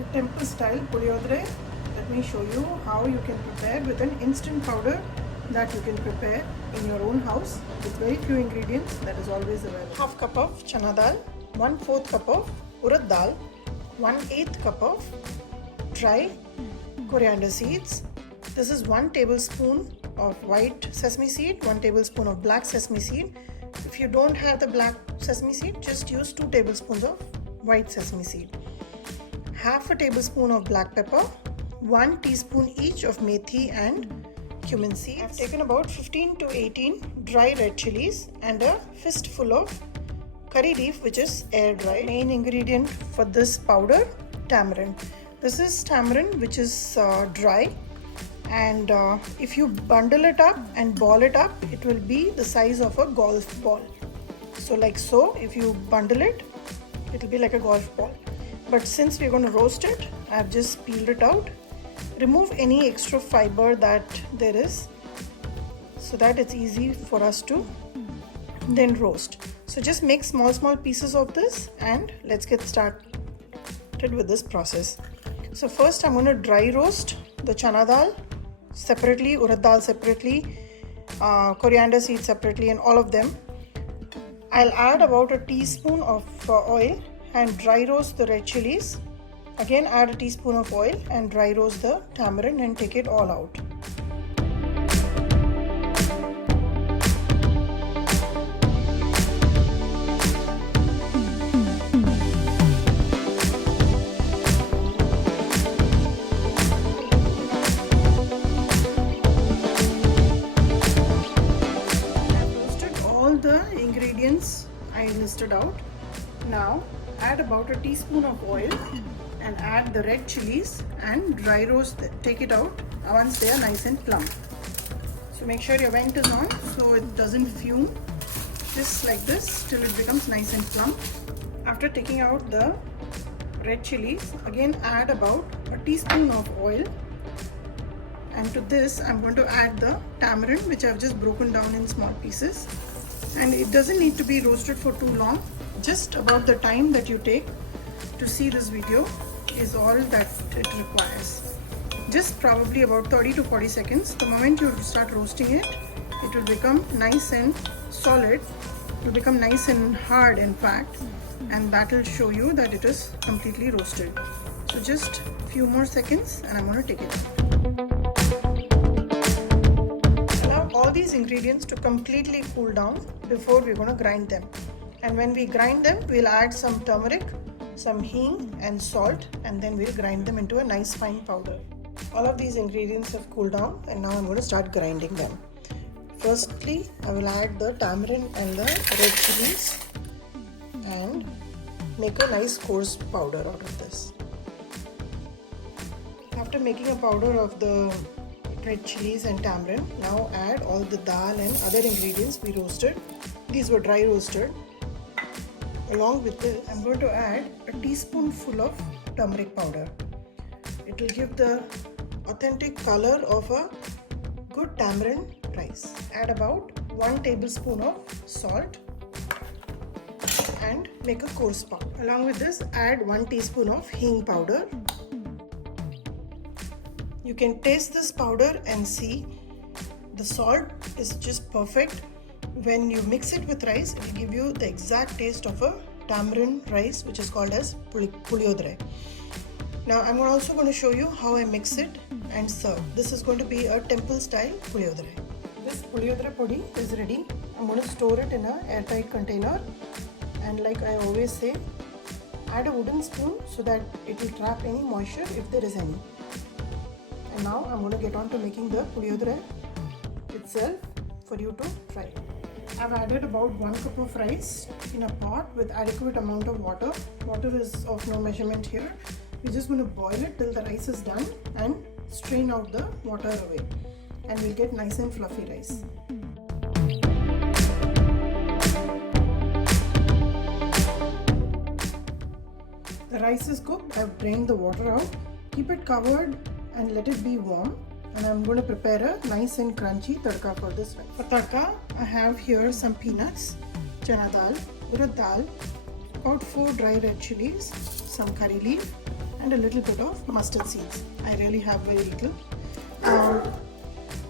The temple style Puliodarai. Let me show you how you can prepare with an instant powder that you can prepare in your own house with very few ingredients that is always available. Half cup of Chana dal, 1/4 cup of Urad dal, 1/8 cup of dry coriander seeds. This is 1 tablespoon of white sesame seed, 1 tablespoon of black sesame seed. If you don't have the black sesame seed, just use 2 tablespoons of white sesame seed. Half a tablespoon of black pepper, 1 teaspoon each of Methi and Cumin seeds. I've taken about 15 to 18 dry red chilies and a fistful of curry leaf, which is air dry. Main ingredient for this powder, tamarind. This is tamarind which is dry, and if you bundle it up and ball it up, it will be the size of a golf ball. So like so, if you bundle it, it will be like a golf ball. But since we're going to roast it, I've just peeled it out. Remove any extra fiber that there is so that it's easy for us to then roast. So just make small pieces of this and let's get started with this process. So first I'm going to dry roast the chana dal separately, urad dal separately, coriander seeds separately, and all of them. I'll add about a teaspoon of oil and dry roast the red chilies. Again add a teaspoon of oil and dry roast the tamarind and take it all out. I've roasted all the ingredients I listed out. Now add about a teaspoon of oil and add the red chilies and dry roast take it out once they are nice and plump. So make sure your vent is on so it doesn't fume, just like this till it becomes nice and plump. After taking out the red chilies, again add about a teaspoon of oil, and to this I'm going to add the tamarind which I've just broken down in small pieces. And it doesn't need to be roasted for too long, just about the time that you take to see this video is all that it requires. Just probably about 30 to 40 seconds. The moment you start roasting it, it will become nice and solid. It will become nice and hard in fact, and that will show you that it is completely roasted. So just a few more seconds and I'm going to take it out. Allow all these ingredients to completely cool down before we're going to grind them. And when we grind them, we'll add some turmeric, some hing and salt, and then we'll grind them into a nice fine powder. All of these ingredients have cooled down and now I'm going to start grinding them. Firstly, I will add the tamarind and the red chilies and make a nice coarse powder out of this. After making a powder of the red chilies and tamarind, now add all the dal and other ingredients we roasted. These were dry roasted. Along with this, I'm going to add a teaspoonful of turmeric powder. It will give the authentic color of a good tamarind rice. Add about 1 tablespoon of salt and make a coarse powder. Along with this, add 1 teaspoon of hing powder. You can taste this powder and see the salt is just perfect. When you mix it with rice, it will give you the exact taste of a tamarind rice, which is called as Puliodarai. Now I'm also going to show you how I mix it and serve. This is going to be a temple style Puliodarai. This Puliodarai podi is ready. I'm going to store it in an airtight container, and like I always say, add a wooden spoon so that it will trap any moisture if there is any. And now I'm going to get on to making the Puliodarai itself for you to try. I've added about 1 cup of rice in a pot with adequate amount of water. Water is of no measurement here. We're just going to boil it till the rice is done and strain out the water away, and we'll get nice and fluffy rice. The rice is cooked. I've drained the water out. Keep it covered and let it be warm. And I'm going to prepare a nice and crunchy tadka for this rice. For tadka, I have here some peanuts, chana dal, urad dal, about 4 dry red chilies, some curry leaf, and a little bit of mustard seeds. I really have very little.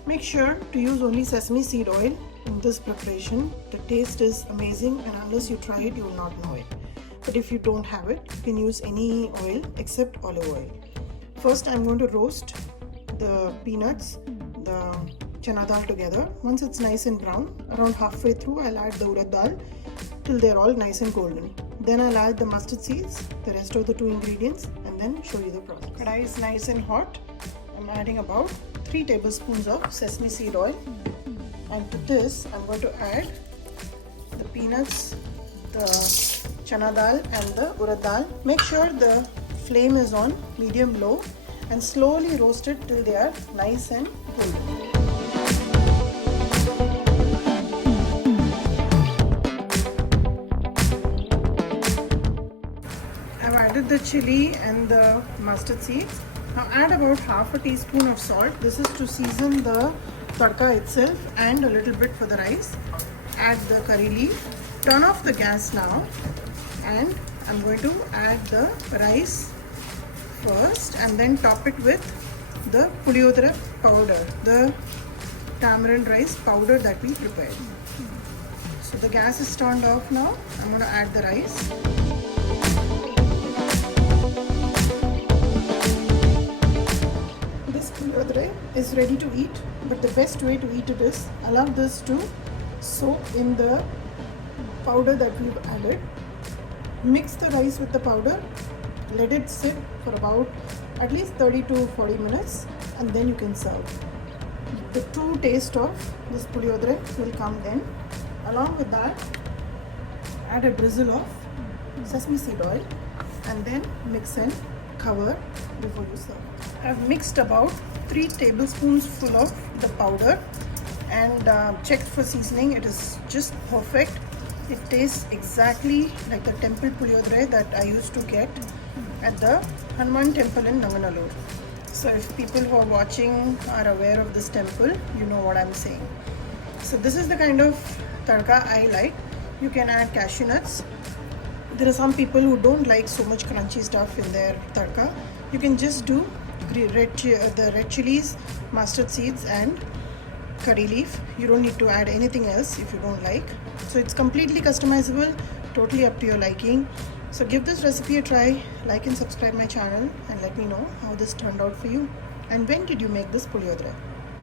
Make sure to use only sesame seed oil in this preparation. The taste is amazing, and unless you try it, you will not know it. But if you don't have it, you can use any oil except olive oil. First, I'm going to roast the peanuts, the chana dal together. Once it's nice and brown, around halfway through, I'll add the urad dal till they're all nice and golden. Then I'll add the mustard seeds, the rest of the 2 ingredients, and then show you the process. Kadai is nice and hot. I'm adding about 3 tablespoons of sesame seed oil, and to this I'm going to add the peanuts, the chana dal and the urad dal. Make sure the flame is on medium low and slowly roast it till they are nice and golden. I've added the chili and the mustard seeds. Now add about half a teaspoon of salt. This is to season the tadka itself and a little bit for the rice. Add the curry leaf. Turn off the gas now, and I'm going to add the rice first and then top it with the Puliodarai powder, the tamarind rice powder that we prepared. So the gas is turned off now. I'm going to add the rice. This Puliodarai is ready to eat, but the best way to eat it is allow this to soak in the powder that we've added. Mix the rice with the powder, let it sit for about at least 30 to 40 minutes, and then you can serve. The true taste of this Puliodarai will come then. Along with that, add a drizzle of sesame seed oil and then mix and cover before you serve. I've mixed about 3 tablespoons full of the powder and checked for seasoning. It is just perfect. It tastes exactly like the temple Puliodarai that I used to get at the Hanuman temple in Nanganallur. So if people who are watching are aware of this temple, you know what I'm saying. So this is the kind of tadka I like. You can add cashew nuts. There are some people who don't like so much crunchy stuff in their tadka. You can just do the red chilies, mustard seeds and curry leaf. You don't need to add anything else if you don't like. So it's completely customizable, totally up to your liking. So give this recipe a try, like and subscribe my channel, and let me know how this turned out for you. And when did you make this Puliodarai?